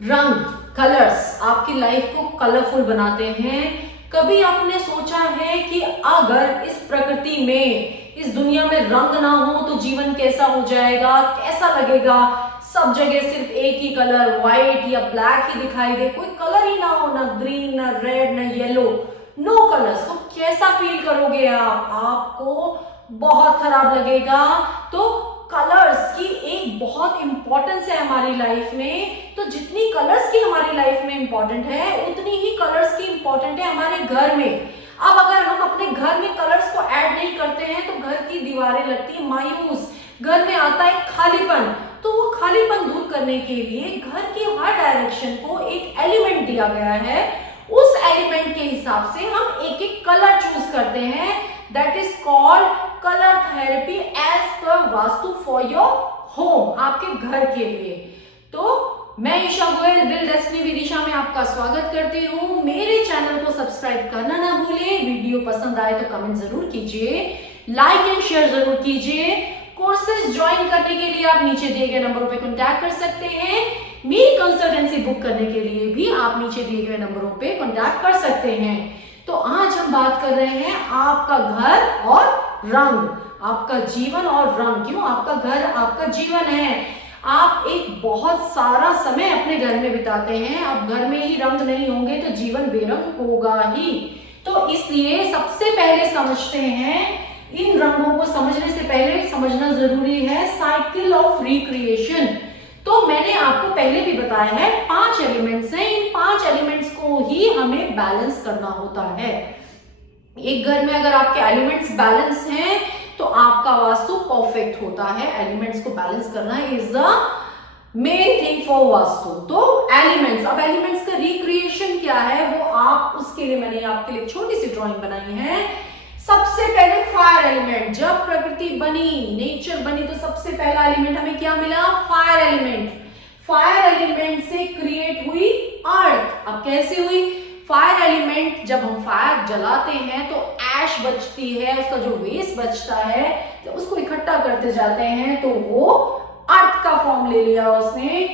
रंग, कलर्स आपकी लाइफ को कलरफुल बनाते हैं। कभी आपने सोचा है कि अगर इस प्रकृति में, इस दुनिया में रंग ना हो तो जीवन कैसा हो जाएगा, कैसा लगेगा? सब जगह सिर्फ एक ही कलर व्हाइट या ब्लैक ही दिखाई दे, कोई कलर ही ना हो, ना ग्रीन ना रेड ना येलो, नो कलर्स, तो कैसा फील करोगे आप? आपको बहुत खराब लगेगा। तो कलर्स की एक बहुत इंपॉर्टेंस है हमारी लाइफ में। तो जितनी कलर्स की हमारी लाइफ में इंपॉर्टेंट है, उतनी ही कलर्स की इंपॉर्टेंट है हमारे घर में। अब अगर हम अपने घर में कलर्स को ऐड नहीं करते हैं तो घर की दीवारें लगती है मायूस, घर में आता है खालीपन। तो वो खालीपन दूर करने के लिए घर की हर डायरेक्शन को एक एलिमेंट दिया गया है। उस एलिमेंट के हिसाब से हम एक एक कलर चूज करते हैं। That is called colour therapy as per Vastu for your home, आपके घर के लिए। तो मैं ईशा गोयल बिल्ड डेस्टिनी विदिशा में आपका स्वागत करती हूँ। मेरे चैनल को सब्सक्राइब करना ना भूलें। वीडियो पसंद आए तो कमेंट जरूर कीजिए, लाइक एंड शेयर जरूर कीजिए। कोर्सेज ज्वाइन करने के लिए आप नीचे दिए गए नंबरों पे कांटेक्ट कर सकते हैं। मेरी कंसल्टेंसी बुक करने के लिए भी आप नीचे दिए गए नंबरों पे कांटेक्ट कर सकते हैं। तो आज हम बात कर रहे हैं आपका घर और रंग, आपका जीवन और रंग। क्यों? आपका घर आपका जीवन है। आप एक बहुत सारा समय अपने घर में बिताते हैं। अब घर में ही रंग नहीं होंगे तो जीवन बेरंग होगा ही। तो इसलिए सबसे पहले समझते हैं, इन रंगों को समझने से पहले समझना जरूरी है साइकिल ऑफ रिक्रिएशन। तो मैंने आपको पहले भी बताया है 5 एलिमेंट्स हैं। इन 5 एलिमेंट्स को ही हमें बैलेंस करना होता है। एक घर में अगर आपके एलिमेंट्स बैलेंस हैं तो आपका वास्तु परफेक्ट होता है। एलिमेंट्स को बैलेंस करना is the main thing for vastu. तो एलिमेंट्स, अब एलिमेंट्स का रिक्रिएशन क्या है वो आप, उसके लिए मैंने आपके लिए छोटी सी ड्राइंग बनाई है। सबसे पहले फायर एलिमेंट, जब प्रकृति बनी, नेचर बनी, तो सबसे पहला एलिमेंट हमें क्या मिला? Fire element. फायर एलिमेंट से क्रिएट हुई अर्थ। अब कैसे हुई? फायर एलिमेंट, जब हम फायर जलाते हैं तो ऐश बचती है, उसका जो वेस्ट बचता है, जब उसको इकट्ठा करते जाते हैं तो वो अर्थ का फॉर्म ले लिया उसने।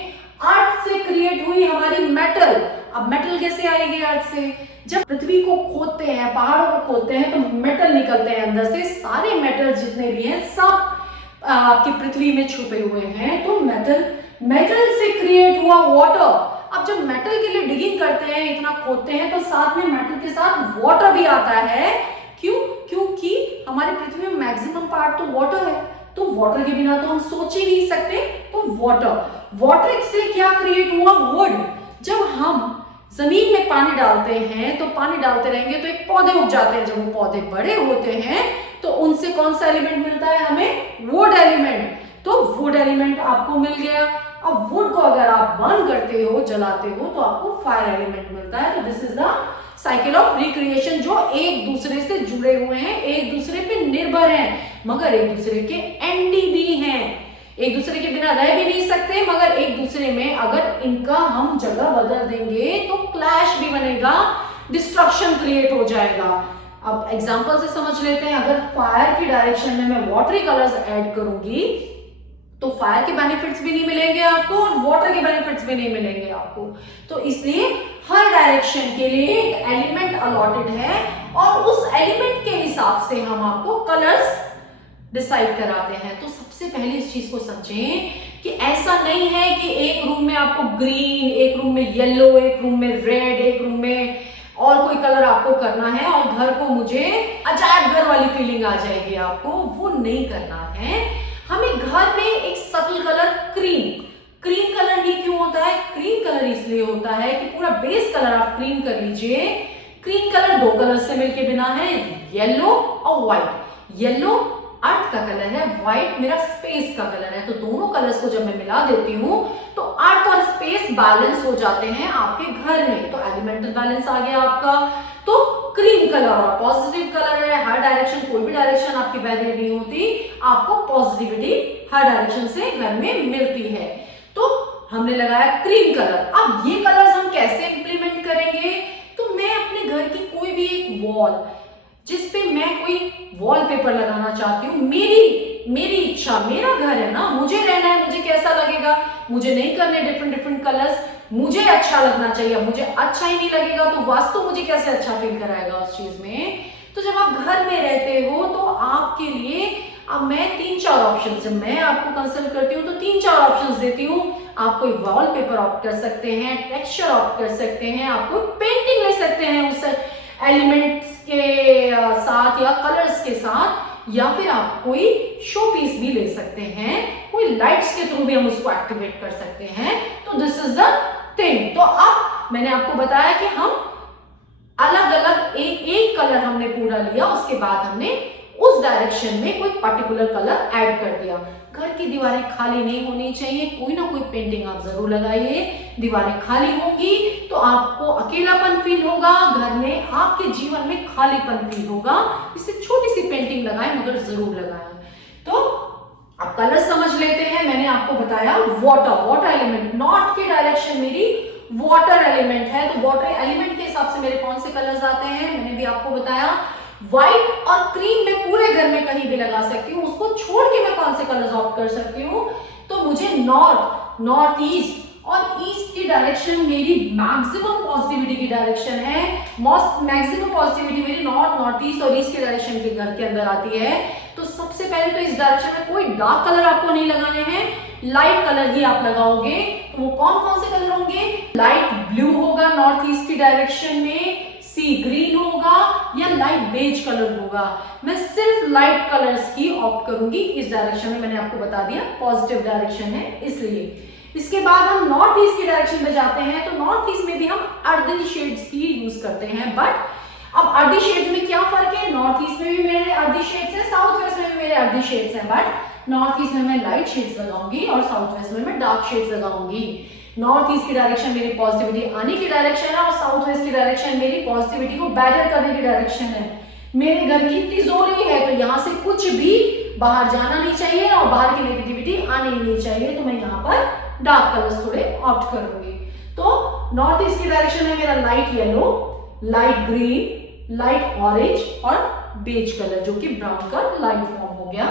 अर्थ से क्रिएट हुई हमारी मेटल। अब मेटल कैसे आएगी अर्थ से? जब पृथ्वी को खोदते हैं, पहाड़ों को खोदते हैं तो मेटल निकलते हैं अंदर से। सारे मेटल जितने भी हैं सब आपकी पृथ्वी में छुपे हुए हैं। तो मेटल से क्रिएट हुआ वाटर। अब जब मेटल के लिए डिगिंग करते हैं, इतना खोदते हैं, तो साथ में मेटल के साथ वाटर भी आता है। क्यों? क्योंकि हमारी पृथ्वी में मैक्सिमम पार्ट तो वाटर है। तो वाटर के बिना तो हम सोच ही नहीं सकते। तो वाटर से क्या क्रिएट हुआ? वुड। जब हम जमीन में पानी डालते हैं तो पानी डालते रहेंगे तो एक पौधे उग जाते हैं। जब वो पौधे बड़े होते हैं तो उनसे कौन सा एलिमेंट मिलता है हमें? Would element. तो वुड एलिमेंट आपको मिल गया। अब वुड को अगर आप बर्न करते हो, जलाते हो, तो आपको फायर एलिमेंट मिलता है। तो this is the cycle of recreation, जो एक दूसरे से जुड़े हुए हैं, एक दूसरे पे निर्भर हैं, मगर एक दूसरे के एंटी भी हैं। एक दूसरे के बिना रह भी नहीं सकते, मगर एक दूसरे में अगर इनका हम जगह बदल देंगे तो क्लैश भी बनेगा, डिस्ट्रक्शन क्रिएट हो जाएगा। अब एग्जांपल से समझ लेते हैं। अगर फायर की डायरेक्शन में मैं वाटरी कलर्स ऐड करूंगी तो फायर के बेनिफिट्स भी नहीं मिलेंगे आपको और वाटर के बेनिफिट्स भी नहीं मिलेंगे आपको। तो इसलिए हर डायरेक्शन के लिए एक एलिमेंट अलॉटेड है और उस एलिमेंट के हिसाब से हम आपको कलर्स डिसाइड कराते हैं। तो सबसे पहले इस चीज को समझें कि ऐसा नहीं है कि एक रूम में आपको ग्रीन, एक रूम में येलो, एक रूम में रेड, एक रूम में और कोई कलर आपको करना है और घर को मुझे अजायब घर वाली फीलिंग आ जाएगी आपको। वो नहीं करना है हमें। घर में एक सटल कलर क्रीम कलर ही क्यों होता है? क्रीम कलर इसलिए होता है कि पूरा बेस कलर आप क्रीम कर लीजिए। क्रीम कलर 2 कलर से मिलके बना है, येलो और व्हाइट। येलो अर्थ का कलर है, व्हाइट मेरा स्पेस का कलर है। तो दोनों कलर्स को जब मैं मिला देती हूँ तो अर्थ और स्पेस बैलेंस हो जाते हैं आपके घर में। तो एलिमेंटल बैलेंस आ गया आपका। तो क्रीम कलर और पॉजिटिव कलर है। हर डायरेक्शन, कोई भी डायरेक्शन आपकी बैरियर नहीं होती, आपको पॉजिटिविटी हर डायरेक्शन से घर में मिलती है। तो हमने लगाया क्रीम कलर। अब ये कलर्स हम कैसे इंप्लीमेंट करेंगे? तो मैं अपने घर की कोई भी एक वॉल जिसपे मैं कोई वॉलपेपर लगाना चाहती हूँ, मेरी इच्छा, मेरा घर है ना, मुझे रहना है, मुझे कैसा लगेगा, मुझे नहीं करने डिफरेंट कलर्स। मुझे अच्छा लगना चाहिए। मुझे अच्छा ही नहीं लगेगा तो वास्तु मुझे कैसे अच्छा फील कराएगा उस चीज में। तो जब आप घर में रहते हो तो आपके लिए अब मैं 3-4 ऑप्शन से मैं आपको कंसल्ट करती हूँ तो 3-4 ऑप्शंस देती हूँ। आप कोई वॉलपेपर ऑप्ट कर सकते हैं, टेक्सचर ऑप्ट कर सकते हैं, आप कोई पेंटिंग ले सकते हैं उस एलिमेंट्स के साथ या कलर्स के साथ, या फिर आप कोई शो पीस भी ले सकते हैं, कोई लाइट्स के थ्रू भी हम उसको एक्टिवेट कर सकते हैं। तो दिस इज द थिंग। तो अब मैंने आपको बताया कि हम अलग अलग एक कलर हमने पूरा लिया, उसके बाद हमने उस डायरेक्शन में कोई पर्टिकुलर कलर ऐड कर दिया। घर की दीवारें खाली नहीं होनी चाहिए, कोई ना कोई पेंटिंग आप जरूर लगाइए। दीवारें खाली होंगी तो आपको अकेलापन फील होगा, घर में आपके जीवन में खालीपन फील होगा। इससे छोटी सी पेंटिंग लगाएं मगर जरूर लगाएं। तो आप कलर समझ लेते हैं। मैंने आपको बताया वाटर एलिमेंट, नॉर्थ की डायरेक्शन मेरी वाटर एलिमेंट है, तो वाटर एलिमेंट के हिसाब से मेरे कौन से कलर्स आते हैं मैंने भी आपको बताया। व्हाइट और क्रीम में पूरे घर में कहीं भी लगा सकती हूँ, उसको छोड़ के मैं कौन से कलर्स ऑप्ट कर सकती हूँ। तो मुझे नॉर्थ ईस्ट और ईस्ट की डायरेक्शन मेरी मैक्सिमम पॉजिटिविटी की डायरेक्शन है। मैक्सिमम पॉजिटिविटी मेरी नॉर्थ ईस्ट और ईस्ट के डायरेक्शन के घर के अंदर आती है। तो सबसे पहले तो इस डायरेक्शन में कोई डार्क कलर आपको नहीं लगाने हैं, लाइट कलर ही आप लगाओगे। तो वो कौन कौन से कलर होंगे? लाइट ब्लू होगा नॉर्थ ईस्ट की डायरेक्शन में, सी ग्रीन होगा या लाइट बेज कलर होगा। मैं सिर्फ लाइट कलर्स की ऑप्ट करूंगी इस डायरेक्शन में। मैंने आपको बता दिया पॉजिटिव डायरेक्शन है इसलिए। इसके बाद हम नॉर्थ ईस्ट की डायरेक्शन में जाते हैं, तो नॉर्थ ईस्ट में भी हम अर्दी शेड्स की यूज करते हैं। बट अब अर्दी शेड्स में क्या फर्क है? नॉर्थ ईस्ट में भी मेरे अर्दी शेड्स हैं, साउथ वेस्ट में भी मेरे अर्दी शेड्स हैं। बट नॉर्थ ईस्ट में मैं लाइट शेड्स लगाऊंगी और साउथ वेस्ट में मैं डार्क शेड्स लगाऊंगी। नॉर्थ ईस्ट की डायरेक्शन मेरी पॉजिटिविटी आने की डायरेक्शन है और साउथ वेस्ट की डायरेक्शन मेरी पॉजिटिविटी को बैटर करने की डायरेक्शन है। मेरे घर की तिजोरी है तो यहाँ से कुछ भी बाहर जाना नहीं चाहिए और बाहर की नेगेटिविटी आनी नहीं चाहिए, तो मैं यहाँ पर डार्क कलर्स थोड़े ऑप्ट करूंगी। तो नॉर्थ ईस्ट की डायरेक्शन है मेरा light yellow, light green, light orange और बेज कलर जो कि ब्राउन का लाइट फॉर्म हो गया।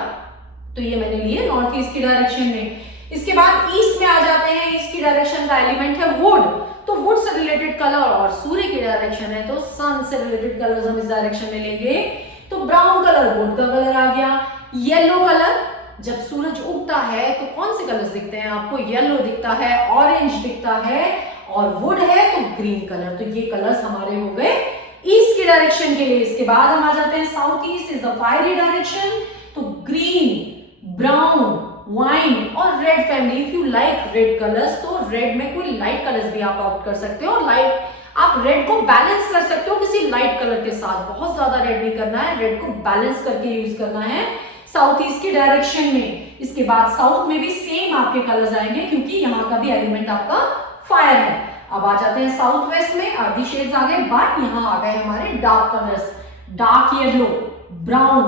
तो ये मैंने लिए नॉर्थ ईस्ट की डायरेक्शन में। इसके बाद ईस्ट में आ जाते हैं। ईस्ट की डायरेक्शन का एलिमेंट है वुड, तो वुड से रिलेटेड कलर और सूर्य की डायरेक्शन है तो सन से रिलेटेड कलर्स हम इस डायरेक्शन में लेंगे। तो ब्राउन कलर वुड का कलर आ गया। येलो कलर, जब सूरज उगता है तो कौन से कलर्स दिखते हैं आपको? येलो दिखता है, ऑरेंज दिखता है और वुड है तो ग्रीन कलर। तो ये कलर्स हमारे हो गए ईस्ट की डायरेक्शन के लिए। इसके बाद हम आ जाते हैं south east is the fiery direction, तो ग्रीन, ब्राउन, वाइन और red family. If you like red colours तो रेड में कोई लाइट कलर्स भी आप ऑप्ट कर सकते हो। लाइट आप रेड को बैलेंस कर सकते हो किसी लाइट कलर के साथ। बहुत ज्यादा रेड नहीं करना है, रेड को बैलेंस करके यूज करना है साउथ ईस्ट की डायरेक्शन में। इसके बाद साउथ में भी सेम आपके कलर्स आएंगे क्योंकि यहाँ का भी एलिमेंट आपका फायर है। अब आ जाते हैं साउथ वेस्ट में, आधी शेड्स आ गए बट यहाँ आ गए हमारे dark colours. Dark yellow, brown,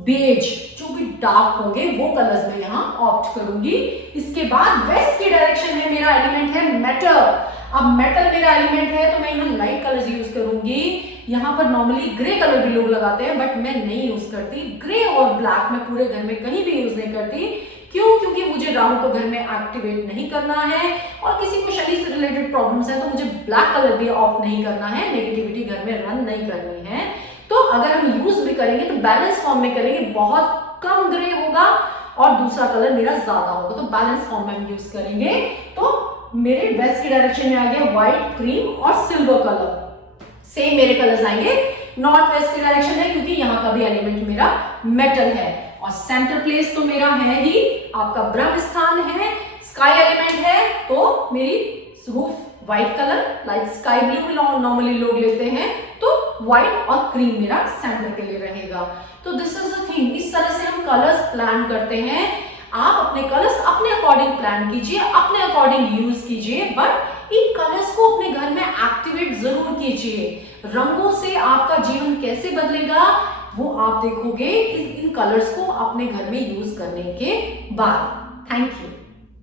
beige, जो भी डार्क होंगे वो कलर्स मैं यहाँ ऑप्ट करूंगी। इसके बाद वेस्ट की डायरेक्शन है मेरा एलिमेंट है मेटल। अब मेटल मेरा एलिमेंट है तो मैं यहाँ लाइट कलर्स यूज करूंगी। यहाँ पर नॉर्मली ग्रे कलर भी लोग लगाते हैं बट मैं नहीं यूज करती। ग्रे और ब्लैक मैं पूरे घर में कहीं भी यूज नहीं करती। क्यों? क्योंकि मुझे राहु को घर में एक्टिवेट नहीं करना है और किसी को शनि से रिलेटेड प्रॉब्लम्स है तो मुझे ब्लैक कलर भी ऑप्ट नहीं करना है, नेगेटिविटी घर में रन नहीं करनी है। तो अगर हम यूज भी करेंगे तो बैलेंस फॉर्म में करेंगे, बहुत कम ग्रे होगा और दूसरा कलर मेरा ज्यादा होगा, तो बैलेंस फॉर्म में हम यूज करेंगे। तो मेरे वेस्ट की डायरेक्शन में आ गया व्हाइट, क्रीम और सिल्वर कलर। सेम मेरे कलर्स आएंगे नॉर्थ वेस्ट की डायरेक्शन है क्योंकि यहाँ का भी एलिमेंट मेरा मेटल है। और सेंटर प्लेस तो मेरा है ही आपका ब्रह्म स्थान है, स्काई एलिमेंट है तो मेरी roof white colour, like sky blue normally लोग लेते हैं, तो व्हाइट और क्रीम मेरा सेंटर के लिए रहेगा। तो दिस इज द थिंग। इस तरह से हम कलर्स प्लान करते हैं। आप अपने कलर्स अपने अकॉर्डिंग प्लान कीजिए, अपने अकॉर्डिंग यूज कीजिए, बट इन कलर्स को अपने घर में एक्टिवेट जरूर कीजिए। रंगों से आपका जीवन कैसे बदलेगा वो आप देखोगे इन कलर्स को अपने घर में यूज करने के बाद। Thank you.